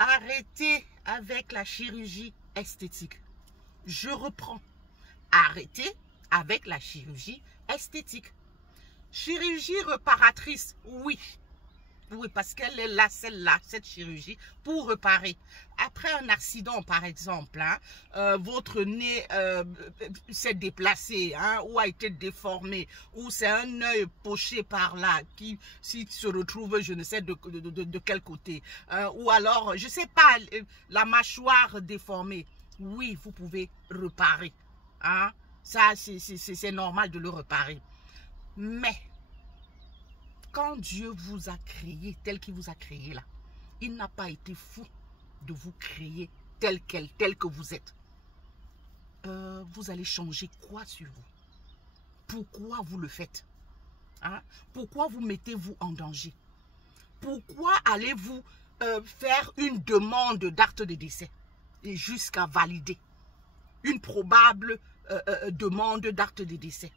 Arrêtez avec la chirurgie esthétique. Je reprends. Arrêtez avec la chirurgie esthétique. Chirurgie réparatrice, oui. Oui, parce qu'elle est là, celle-là, cette chirurgie, pour réparer. Après un accident, par exemple, hein, votre nez s'est déplacé, hein, ou a été déformé, ou c'est un œil poché par là, qui se retrouve, je ne sais de quel côté, ou alors, je ne sais pas, la mâchoire déformée. Oui, vous pouvez réparer. Hein. Ça, c'est normal de le réparer. Mais, quand Dieu vous a créé, tel qu'il vous a créé là, il n'a pas été fou de vous créer tel que vous êtes. Vous allez changer quoi sur vous? Pourquoi vous le faites? Hein? Pourquoi vous mettez-vous en danger? Pourquoi allez-vous faire une demande d'acte de décès et jusqu'à valider une probable demande d'acte de décès?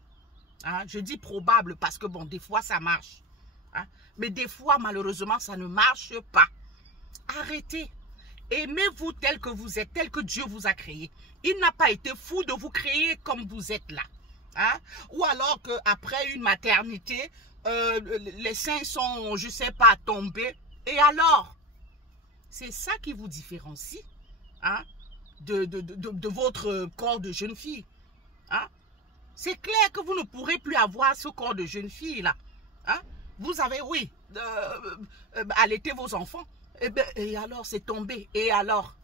Hein? Je dis probable parce que bon, des fois ça marche. Hein? Mais des fois, malheureusement, ça ne marche pas. Arrêtez. Aimez-vous tel que vous êtes, tel que Dieu vous a créé. Il n'a pas été fou de vous créer comme vous êtes là. Hein? Ou alors qu'après une maternité, les seins sont, je ne sais pas, tombés. Et alors? C'est ça qui vous différencie, hein, de votre corps de jeune fille. Hein? C'est clair que vous ne pourrez plus avoir ce corps de jeune fille là. Hein? Vous avez, oui, allaité vos enfants. Et alors, c'est tombé. Et alors?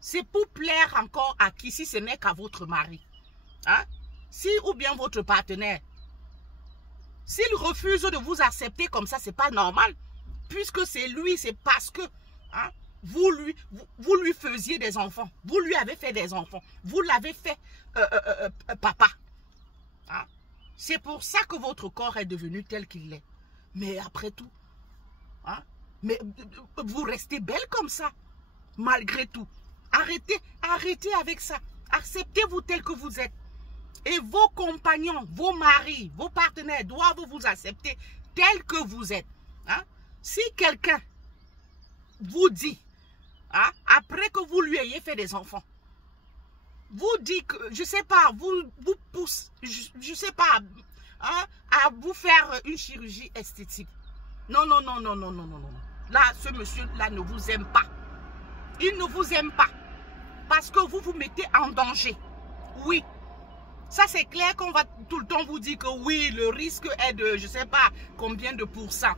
C'est pour plaire encore à qui, si ce n'est qu'à votre mari. Hein? Si, ou bien votre partenaire. S'il refuse de vous accepter comme ça, c'est pas normal. Puisque c'est lui, c'est parce que hein, vous lui faisiez des enfants. Vous lui avez fait des enfants. Vous l'avez fait papa. Hein? C'est pour ça que votre corps est devenu tel qu'il est. Mais après tout, hein? Mais vous restez belle comme ça, malgré tout. Arrêtez avec ça. Acceptez-vous tel que vous êtes. Et vos compagnons, vos maris, vos partenaires doivent vous accepter tel que vous êtes. Hein? Si quelqu'un vous dit, hein, après que vous lui ayez fait des enfants, vous dit que, je ne sais pas, vous pousse, je ne sais pas, hein, à vous faire une chirurgie esthétique. Non. Là, ce monsieur-là ne vous aime pas. Il ne vous aime pas. Parce que vous vous mettez en danger. Oui. Ça, c'est clair qu'on va tout le temps vous dire que oui, le risque est de, je ne sais pas combien de pourcents.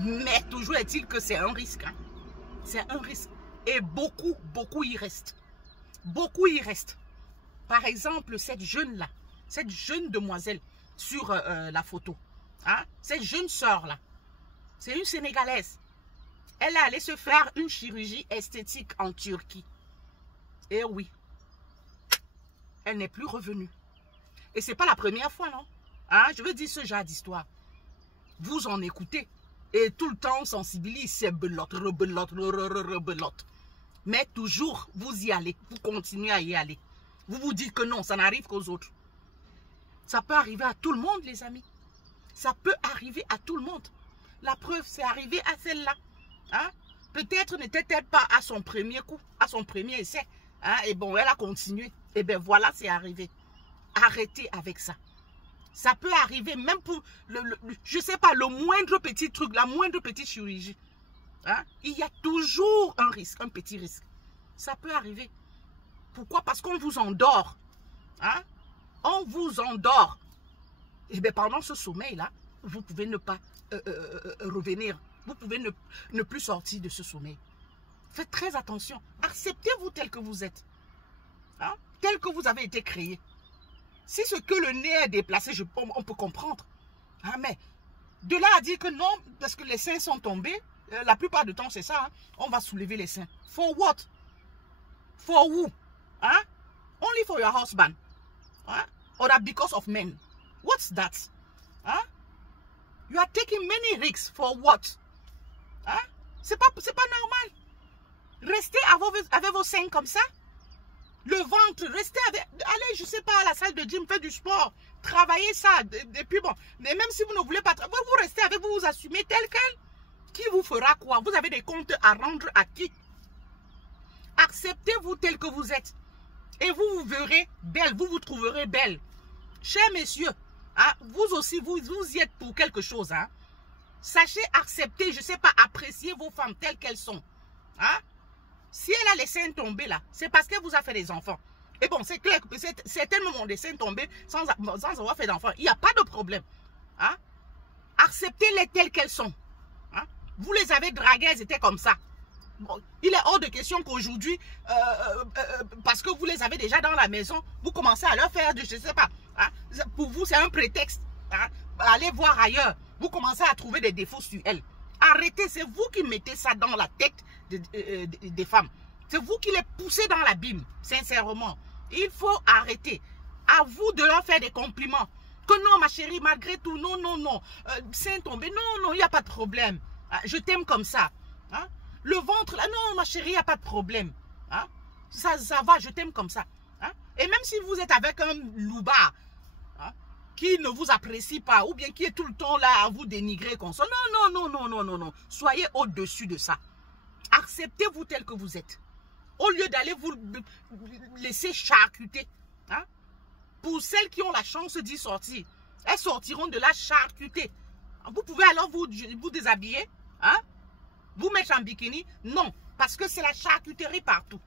Mais toujours est-il que c'est un risque. Hein. C'est un risque. Et beaucoup y restent. Beaucoup y restent. Par exemple, cette jeune-là, cette jeune demoiselle sur la photo, hein, cette jeune sœur-là, c'est une Sénégalaise. Elle est allée se faire une chirurgie esthétique en Turquie. Et oui, elle n'est plus revenue. Et ce n'est pas la première fois, non? Hein, je veux dire ce genre d'histoire. Vous en écoutez. Et tout le temps, on sensibilise, c'est belote, rebelote, rebelote. Mais toujours, vous y allez, vous continuez à y aller. Vous vous dites que non, ça n'arrive qu'aux autres. Ça peut arriver à tout le monde, les amis. Ça peut arriver à tout le monde. La preuve, c'est arrivé à celle-là. Hein? Peut-être n'était-elle pas à son premier coup, à son premier essai. Hein? Et bon, elle a continué. Et bien voilà, c'est arrivé. Arrêtez avec ça. Ça peut arriver même pour, je ne sais pas, le moindre petit truc, la moindre petite chirurgie. Hein? Il y a toujours un risque, un petit risque. Ça peut arriver. Pourquoi? Parce qu'on vous endort. Hein? On vous endort. Et bien pendant ce sommeil-là, vous pouvez ne pas revenir. Vous pouvez ne plus sortir de ce sommeil. Faites très attention. Acceptez-vous tel que vous êtes. Hein? Tel que vous avez été créé. Si ce que le nez est déplacé, on peut comprendre. Hein, mais de là à dire que non, parce que les seins sont tombés, la plupart du temps c'est ça, hein, on va soulever les seins. For what? For who? Hein? Only for your husband. Hein? Or that because of men. What's that? Hein? You are taking many risks for what? Hein? C'est pas normal. Restez avec vos seins comme ça. Le ventre, restez avec, allez, je sais pas, à la salle de gym, faites du sport, travaillez ça, et puis bon, mais même si vous ne voulez pas, vous restez avec, vous assumez tel quel, Qui vous fera quoi? Vous avez des comptes à rendre à qui? Acceptez-vous tel que vous êtes. Et vous vous verrez belle, vous vous trouverez belle. Chers messieurs, hein, vous aussi, vous y êtes pour quelque chose. Hein. Sachez accepter, je ne sais pas, apprécier vos femmes telles qu'elles sont. Hein. Si elle a les seins tombés là, c'est parce qu'elle vous a fait des enfants. Et bon, c'est clair que certainement mon dessin tombé sans avoir fait d'enfants. Il n'y a pas de problème. Hein? Acceptez-les telles qu'elles sont. Hein? Vous les avez draguées, elles étaient comme ça. Bon, il est hors de question qu'aujourd'hui, parce que vous les avez déjà dans la maison, vous commencez à leur faire je ne sais pas. Hein? Pour vous, c'est un prétexte. Hein? Allez voir ailleurs. Vous commencez à trouver des défauts sur elles. Arrêtez, c'est vous qui mettez ça dans la tête des femmes. C'est vous qui les poussez dans l'abîme, sincèrement. Il faut arrêter. À vous de leur faire des compliments. Que non, ma chérie, malgré tout, non, non, non. Sein tombé, non, non, il n'y a pas de problème. Hein? Je t'aime comme ça. Hein? Le ventre, là, non, ma chérie, il n'y a pas de problème. Hein? Ça va, je t'aime comme ça. Hein? Et même si vous êtes avec un loupard, hein, qui ne vous apprécie pas, ou bien qui est tout le temps là à vous dénigrer comme ça, non, non, non, non, non, non, non. Soyez au-dessus de ça. Acceptez-vous tel que vous êtes. Au lieu d'aller vous laisser charcuter. Hein? Pour celles qui ont la chance d'y sortir, elles sortiront de la charcuter. Vous pouvez alors vous déshabiller, hein? Vous mettre en bikini. Non, parce que c'est la charcuterie partout.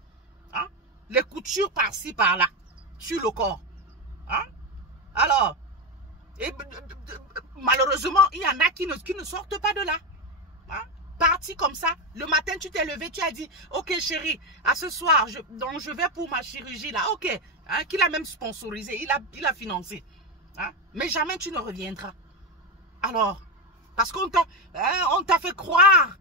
Hein? Les coutures par-ci, par-là, sur le corps. Hein? Alors, malheureusement, il y en a qui ne sortent pas de là. Hein? Parti comme ça, le matin tu t'es levé, tu as dit, ok chérie, à ce soir, je vais pour ma chirurgie là, ok, hein, qu'il a même sponsorisé, il a financé, hein, mais jamais tu ne reviendras. Alors, parce qu'on t'a fait croire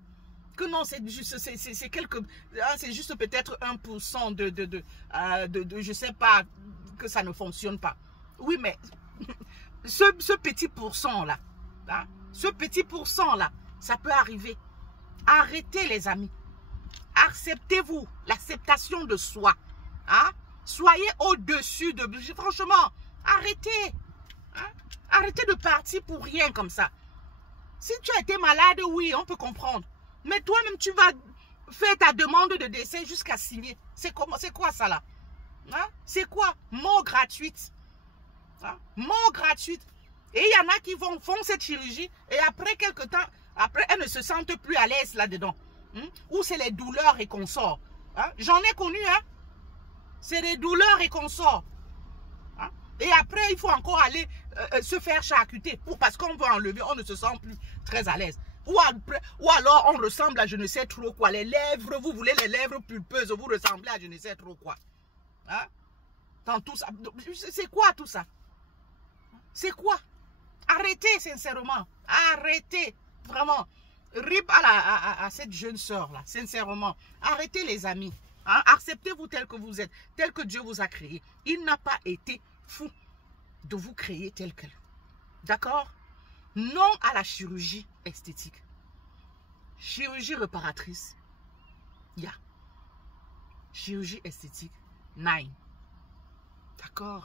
que non, c'est juste, c'est juste peut-être 1% de je sais pas, que ça ne fonctionne pas. Oui, mais ce petit pourcent là, hein, ce petit pourcent là, ça peut arriver. Arrêtez les amis. Acceptez-vous. L'acceptation de soi. Hein? Soyez au-dessus de... Franchement, arrêtez. Hein? Arrêtez de partir pour rien comme ça. Si tu as été malade, oui, on peut comprendre. Mais toi-même, tu vas faire ta demande de décès jusqu'à signer. C'est quoi ça là? Hein? C'est quoi? Mort gratuite. Hein? Mort gratuite. Et il y en a qui font cette chirurgie et après quelque temps... Après, elles ne se sentent plus à l'aise là-dedans. Ou c'est les douleurs et qu'on sort. Hein? J'en ai connu, hein. C'est les douleurs et qu'on sort. Hein? Et après, il faut encore aller se faire charcuter. Parce qu'on veut enlever, on ne se sent plus très à l'aise. Ou alors, on ressemble à je ne sais trop quoi. Les lèvres, vous voulez les lèvres pulpeuses, vous ressemblez à je ne sais trop quoi. Hein? Dans tout ça. C'est quoi tout ça? C'est quoi? Arrêtez, sincèrement. Arrêtez. Vraiment, rip à cette jeune sœur-là, sincèrement. Arrêtez les amis. Hein? Acceptez-vous tel que vous êtes, tel que Dieu vous a créé. Il n'a pas été fou de vous créer tel quel. D'accord? Non à la chirurgie esthétique. Chirurgie réparatrice, il y a. Chirurgie esthétique, 9. D'accord?